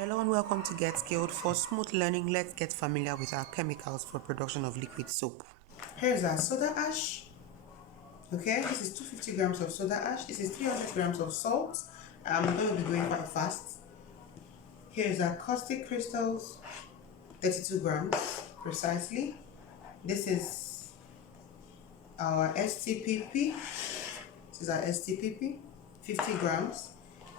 Hello and welcome to Get Skilled. For smooth learning, let's get familiar with our chemicals for production of liquid soap. Here's our soda ash. Okay, this is 250 grams of soda ash. This is 300 grams of salt. I'm going to be going quite fast. Here's our caustic crystals, 32 grams precisely. This is our STPP. This is our STPP, 50 grams.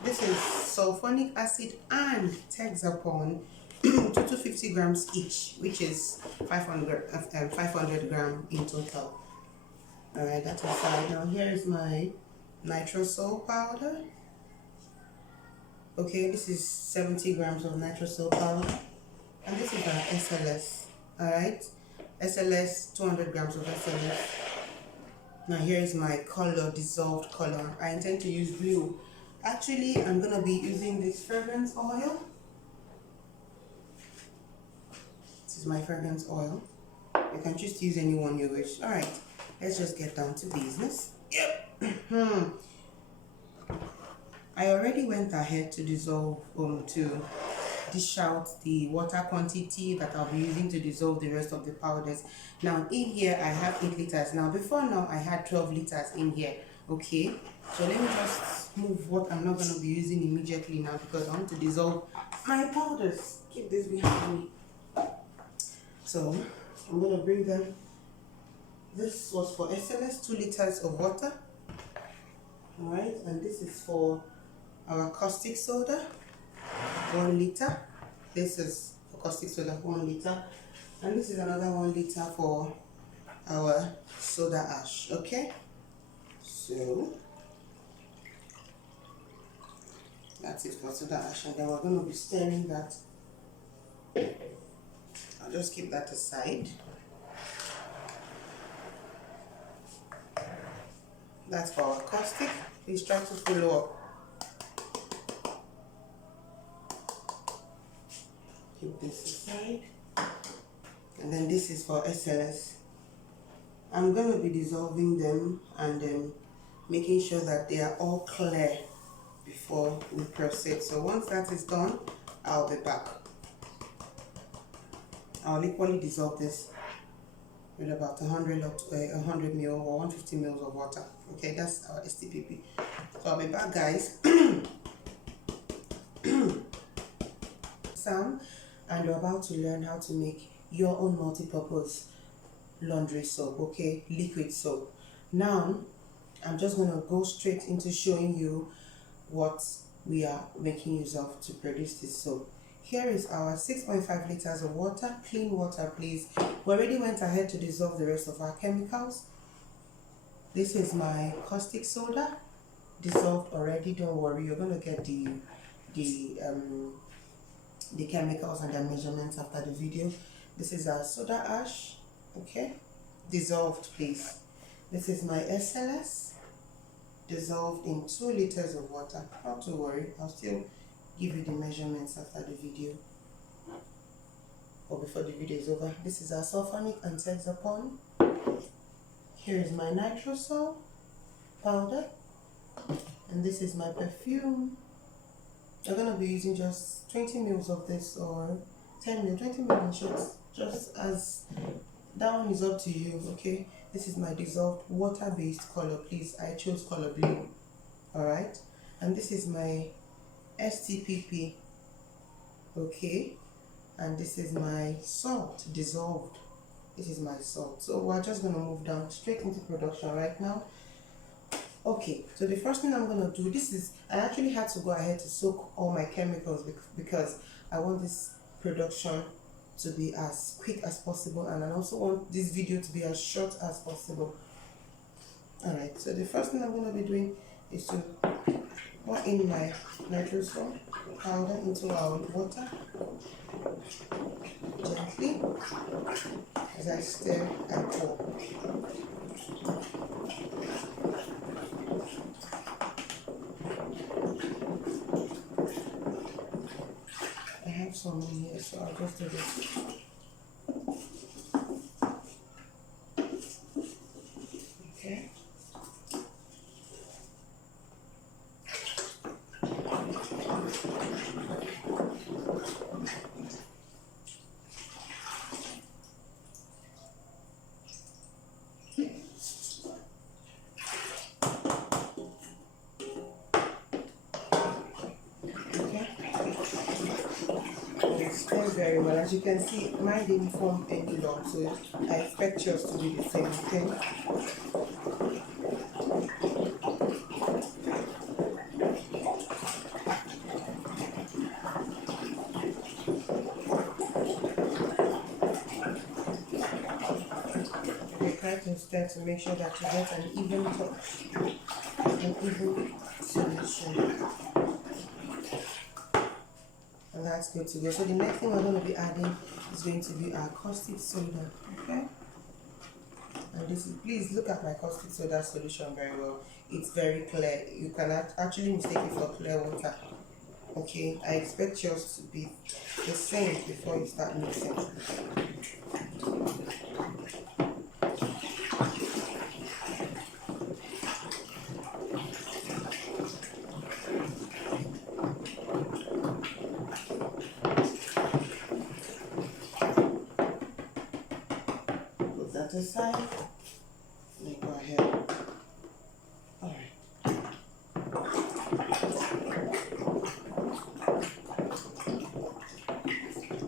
This is sulfonic acid and Texapon, 250 grams each, which is 500 gram in total. All right, that's aside. Now here is my nitrosol powder. Okay, this is 70 grams of nitrosol powder, and this is our SLS. All right, SLS, 200 grams of SLS. Now here is my color, dissolved color. I intend to use blue. Actually, I'm going to be using this fragrance oil. This is my fragrance oil. You can choose to use any one you wish. Alright, let's just get down to business. Yep. I already went ahead to dissolve, to dish out the water quantity that I'll be using to dissolve the rest of the powders. Now, in here, I have 8 liters. Now, before now, I had 12 liters in here. Okay, so let me just move what I'm not going to be using immediately now because I want to dissolve my powders. Keep this behind me. So I'm going to bring them. This was for SLS, 2 liters of water. Alright, and this is for our caustic soda, 1 liter. This is for caustic soda, 1 liter. And this is another 1 liter for our soda ash. Okay, so that's it for soda ash, and then we're going to be stirring that. I'll just keep that aside. That's for our caustic. Please try to follow up. Keep this aside. And then this is for SLS. I'm going to be dissolving them and then making sure that they are all clear before we proceed. So once that is done, I'll be back. I'll equally dissolve this with about 100 ml or 150 ml of water. Okay, that's our STPP. So I'll be back, guys. Sam, and you're about to learn how to make your own multi-purpose laundry soap, okay, liquid soap. Now I'm just going to go straight into showing you what we are making use of to produce this soap. Here is our 6.5 liters of water, clean water, please. We already went ahead to dissolve the rest of our chemicals. This is my caustic soda, dissolved already. Don't worry, you're going to get the chemicals and their measurements after the video. This is our soda ash, okay, dissolved, please. This is my SLS, dissolved in 2 liters of water. Not to worry, I'll still give you the measurements after the video or before the video is over. This is our sulfonic and Texapon. Here is my nitrosol powder, and this is my perfume. You're going to be using just 20 ml of this or 10 ml, 20 ml in shots, just as that one is up to you. Okay, this is my dissolved water-based color, please. I chose color blue. All right, and this is my STPP. Okay, and this is my salt dissolved. This is my salt. So we're just going to move down straight into production right now. Okay, so the first thing I'm going to do, I actually had to go ahead to soak all my chemicals because I want this production to be as quick as possible, and I also want this video to be as short as possible. Alright, so the first thing I'm going to be doing is to pour in my nitrosol powder into our water gently as I stir and pour. I have some in here, so I'll just do this. Okay. very well. As you can see, mine didn't form any lump, so I expect yours to be the same, okay? Okay, try to stir to make sure that you get an even touch, an even solution. And that's good to go. So the next thing we're going to be adding is going to be our caustic soda, okay? And this is, please look at my caustic soda solution very well. It's very clear. You can actually mistake it for clear water. Okay, I expect yours to be the same before you start mixing. Put that aside. Then go ahead. Alright.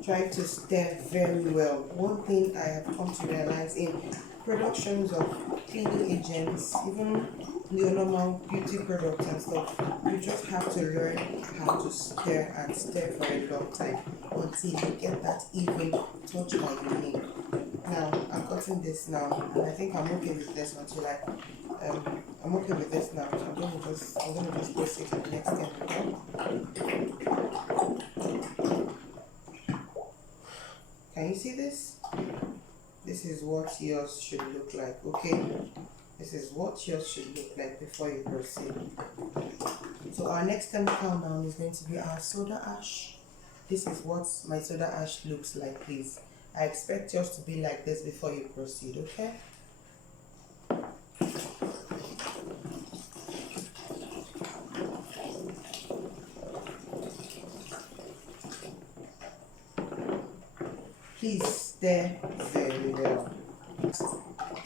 Try to stir very well. One thing I have come to realize in productions of cleaning agents, even your normal beauty products and stuff, you just have to learn how to stir and stir for a long time until you get that even touch by the name. Now I'm cutting this now, and I think I'm okay with this until I'm okay with this now. So I'm gonna just place it in the next step. Can you see this? This is what yours should look like, okay? This is what yours should look like before you proceed. So our next chemical now is going to be our soda ash. This is what my soda ash looks like, please. I expect yours to be like this before you proceed, okay? Please stir very well.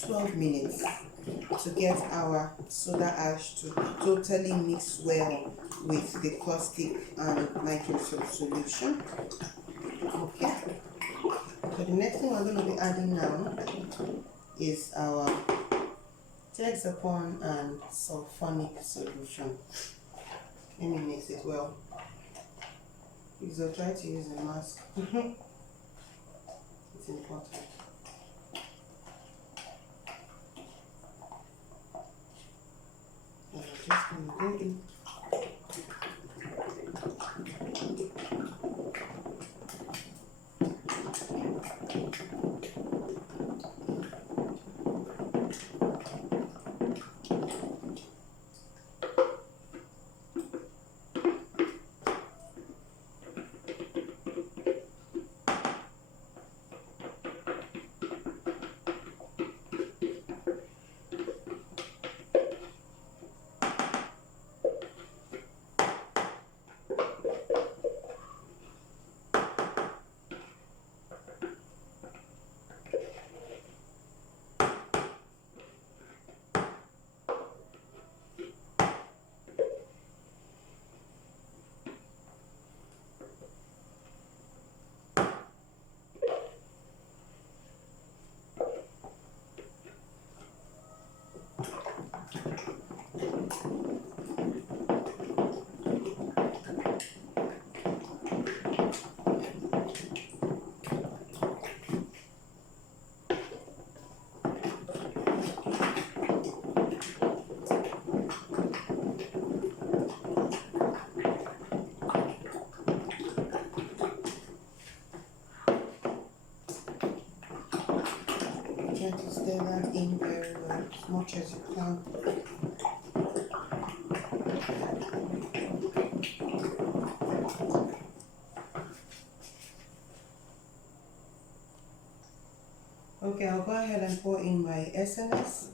12 minutes to get our soda ash to totally mix well with the caustic and nitric solution. Okay. So the next thing we're going to be adding now is our Texapon and sulfonic solution. Let me mix it well. Please don't try to use a mask. It's important. And I'm just going to go in. Try to stir that in very well, as much as you can. Okay, I'll go ahead and pour in my SNS.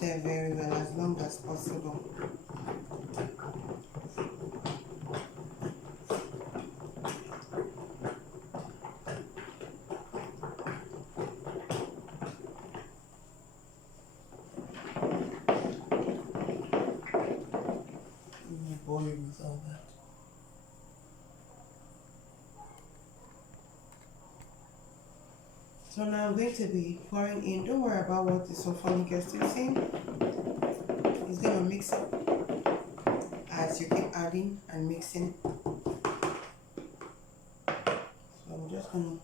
stir very well as long as possible. I'm boring with all that. So now I'm going to be pouring in. Don't worry about what the sulfonic acid is in. It's gonna mix up as you keep adding and mixing. So I'm just gonna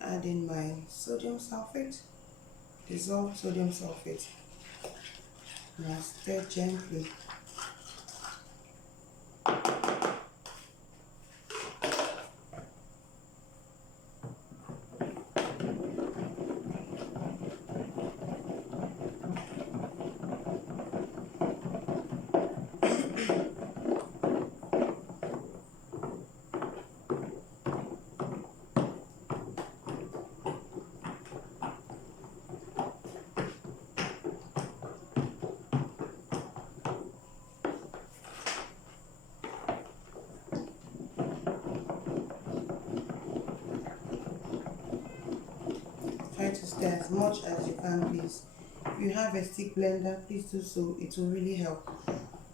add in my sodium sulfate, dissolved sodium sulfate, and I stir gently. Try to stir as much as you can, please. If you have a stick blender, please do so. It will really help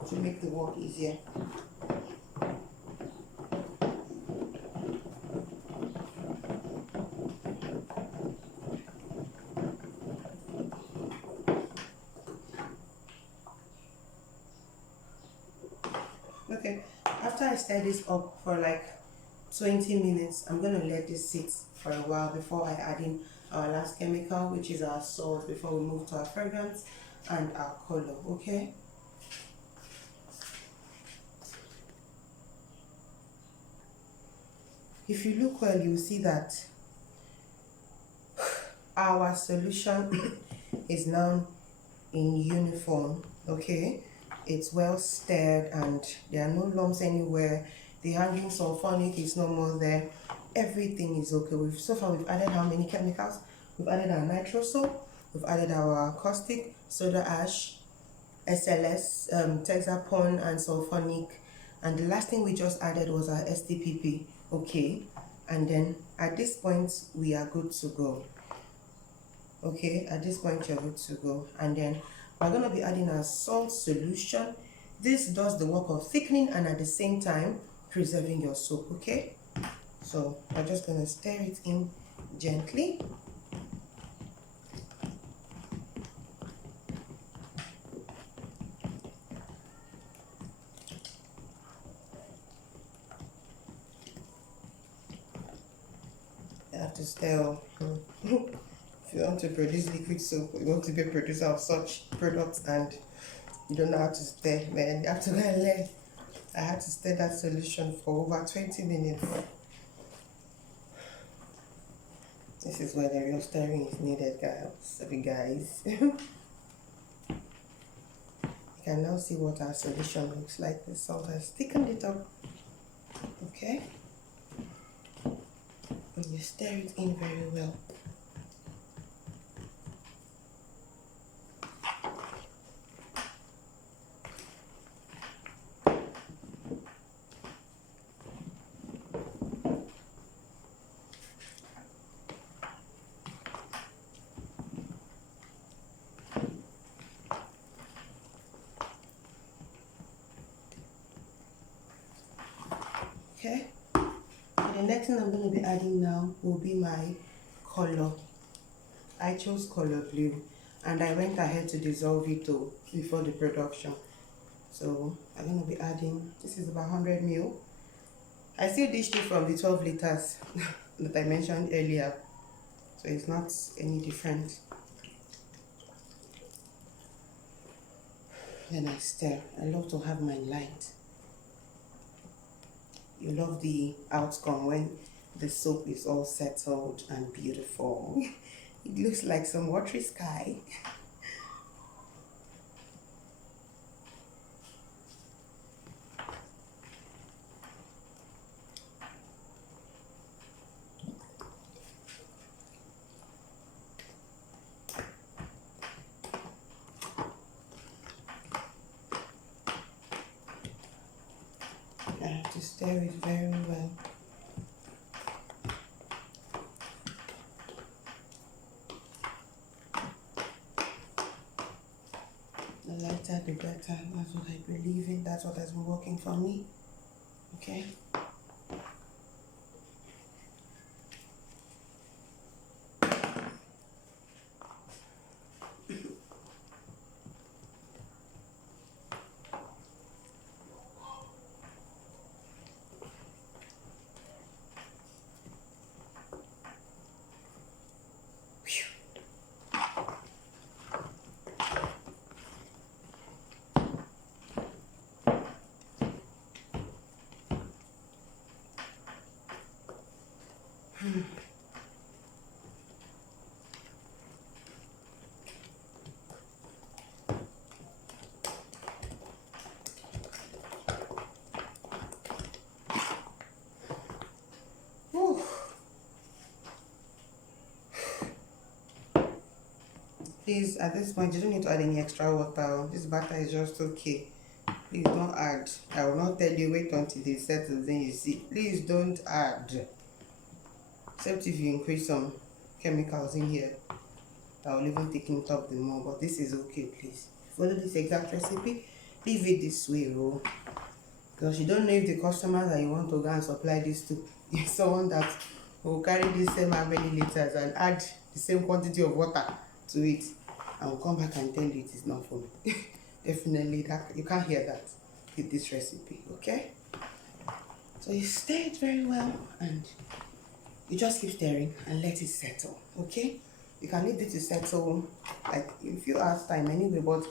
to make the work easier. Okay, after I stir this up for like 20 minutes, I'm gonna let this sit for a while before I add in our last chemical, which is our salt, before we move to our fragrance and our color. Okay, if you look well, you'll see that our solution is now in uniform. Okay, it's well stirred and there are no lumps anywhere. The hanging sulfonic is no more there. Everything is okay. So far we've added how many chemicals? We've added our nitro soap, we've added our caustic, soda ash, SLS, Texapon, and sulfonic, and the last thing we just added was our STPP. Okay, and then at this point we are good to go. Okay, at this point you're good to go. And then we're going to be adding our salt solution. This does the work of thickening and at the same time preserving your soap. Okay, so we're just going to stir it in gently. You have to stir. If you want to produce liquid soap, you want to be a producer of such products and you don't know how to stir, man, you have to go and learn. I had to stir that solution for over 20 minutes. This is where the real stirring is needed, guys. Sorry, guys. You can now see what our solution looks like. The salt has thickened it up. Okay? And you stir it in very well. Okay, so the next thing I'm going to be adding now will be my color. I chose color blue and I went ahead to dissolve it too before the production. So I'm going to be adding, this is about 100 ml. I still dished it from the 12 liters that I mentioned earlier, so it's not any different. Then I stir. I love to have mine light. You love the outcome when the soap is all settled and beautiful. It looks like some watery sky. I have to stir it very well. The lighter the better. That's what I believe in. That's what has been working for me. Okay. Please, at this point, you don't need to add any extra water. This batter is just okay. Please don't add. I will not tell you wait until it settles, then you see. Please don't add. Except if you increase some chemicals in here. I will even take it up the more, but this is okay, please. Follow this exact recipe. Leave it this way, oh. Because you don't know if the customer that you want to go and supply this to is someone that will carry this same how many liters and add the same quantity of water to it. I will come back and tell you it is not for me. Definitely that you can't hear that with this recipe, okay? So you stir it very well and you just keep stirring and let it settle, okay? You can leave it to settle like a few hours time anyway, but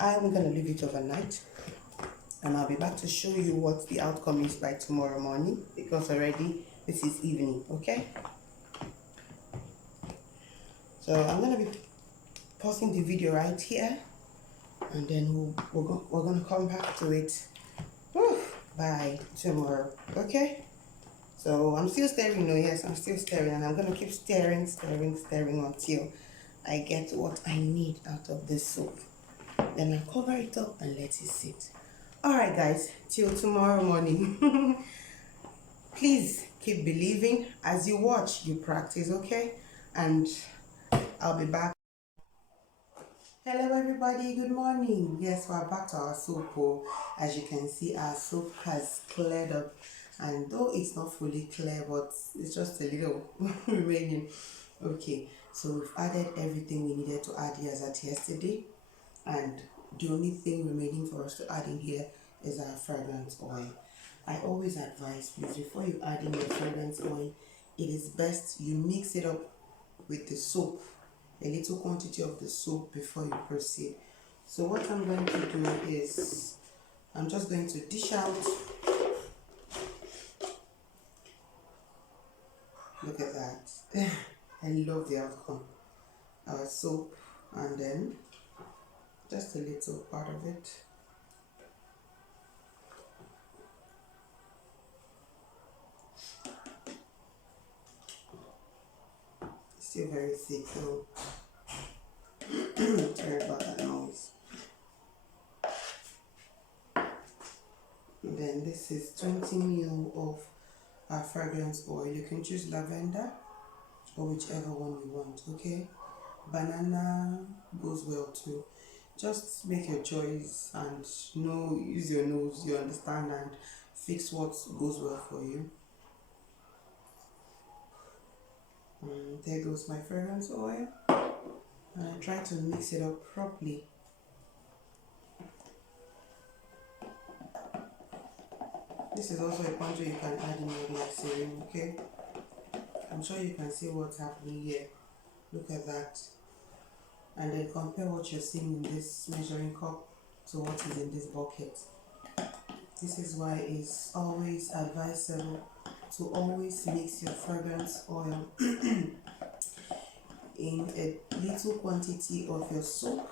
I'm gonna leave it overnight and I'll be back to show you what the outcome is by tomorrow morning, because already this is evening, okay? So I'm gonna be pausing the video right here, and then we're gonna come back to it by tomorrow, okay? So I'm still stirring, no, yes, I'm still stirring, and I'm gonna keep stirring until I get what I need out of this soup. Then I'll cover it up and let it sit. All right, guys, till tomorrow morning. Please keep believing. As you watch, you practice, okay? And I'll be back. Hello everybody, good morning. Yes, we're back to our soup. As you can see, our soup has cleared up, and though it's not fully clear, but it's just a little remaining. Okay, so we've added everything we needed to add here as at yesterday, and the only thing remaining for us to add in here is our fragrance oil. I always advise, please, before you add in your fragrance oil, it is best you mix it up with the soap, a little quantity of the soap before you proceed. So what I'm going to do is I'm just going to dish out. Look at that. I love the outcome. Our soap, and then just a little part of it. Still very thick though. Sorry about that noise. And then this is 20 ml of our fragrance oil. You can choose lavender or whichever one you want, okay? Banana goes well too. Just make your choice and use your nose, you understand, and fix what goes well for you. And there goes my fragrance oil, and I try to mix it up properly. This is also a punch you can add in your glycerin, okay? I'm sure you can see what's happening here. Look at that. And then compare what you're seeing in this measuring cup to what is in this bucket. This is why it's always advisable to always mix your fragrance oil in a little quantity of your soap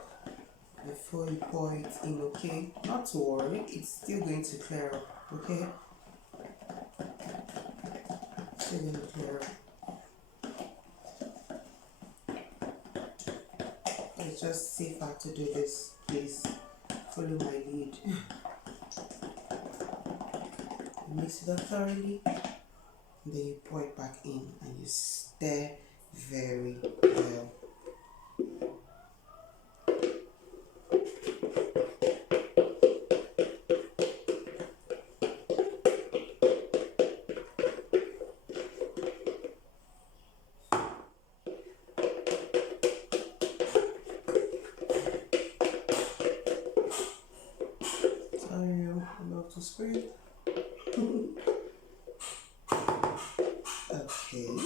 before you pour it in, okay? Not to worry, it's still going to clear up, okay? Still going to clear up. It's just safer to do this. Please follow my lead. mix it up thoroughly, and then you pour it back in and you stir very well. Sorry, I'm about to scrape. Okay.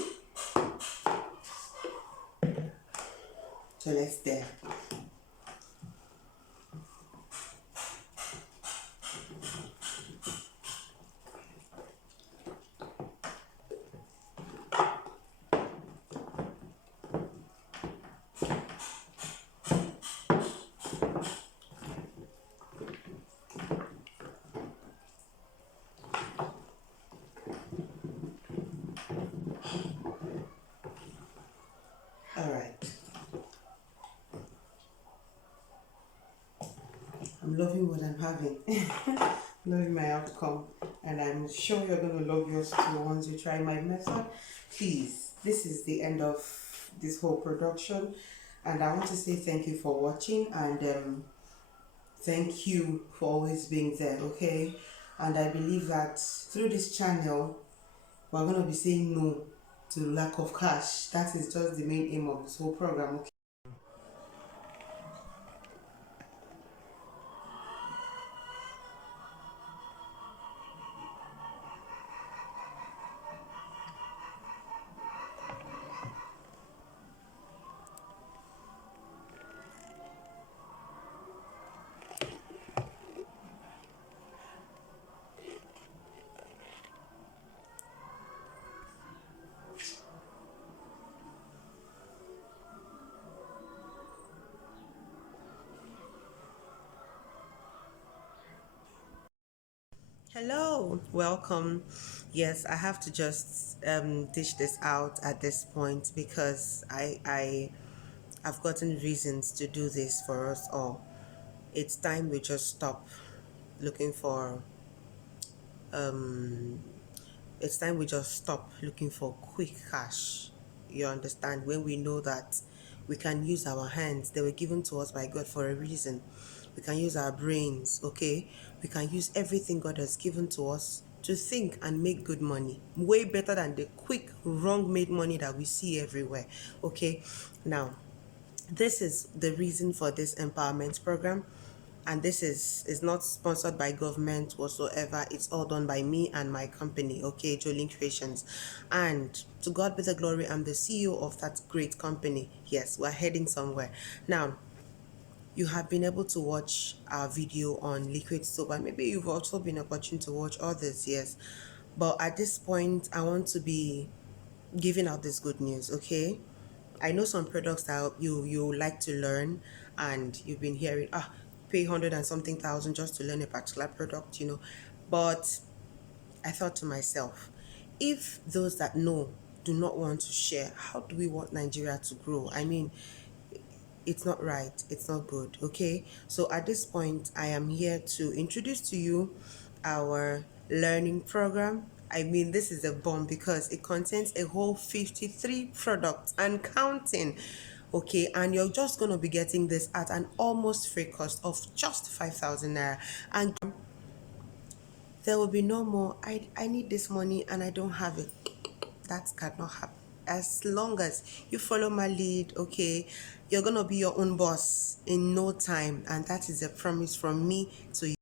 So let's stir. All right. I'm loving what I'm having. Loving my outcome, and I'm sure you're going to love yours too once you try my method. Please, this is the end of this whole production, and I want to say thank you for watching, and thank you for always being there, okay? And I believe that through this channel we're going to be saying no to lack of cash. That is just the main aim of this whole program, okay? Hello, welcome. Yes, I have to just dish this out at this point because I've gotten reasons to do this for us all. It's time we just stop looking for um it's time we just stop looking for quick cash. You understand? When we know that we can use our hands, they were given to us by God for a reason. We can use our brains, okay? We can use everything God has given to us to think and make good money. Way better than the quick, wrong made money that we see everywhere, okay? Now, this is the reason for this empowerment program, and this is not sponsored by government whatsoever. It's all done by me and my company, okay, Jolene Creations. And to God be the glory, I'm the CEO of that great company. Yes, we're heading somewhere. Now, you have been able to watch our video on liquid soap, and maybe you've also been opportune to watch others, yes. But at this point, I want to be giving out this good news, okay? I know some products that you like to learn, and you've been hearing, pay 100 and something thousand just to learn a particular product, But I thought to myself, if those that know do not want to share, how do we want Nigeria to grow? I mean, it's not right, it's not good, okay? So at this point, I am here to introduce to you our learning program. I mean, this is a bomb because it contains a whole 53 products and counting, okay? And you're just going to be getting this at an almost free cost of just 5,000 naira. And there will be no more, I need this money and I don't have it. That cannot happen. As long as you follow my lead, okay, you're gonna be your own boss in no time, and that is a promise from me to you.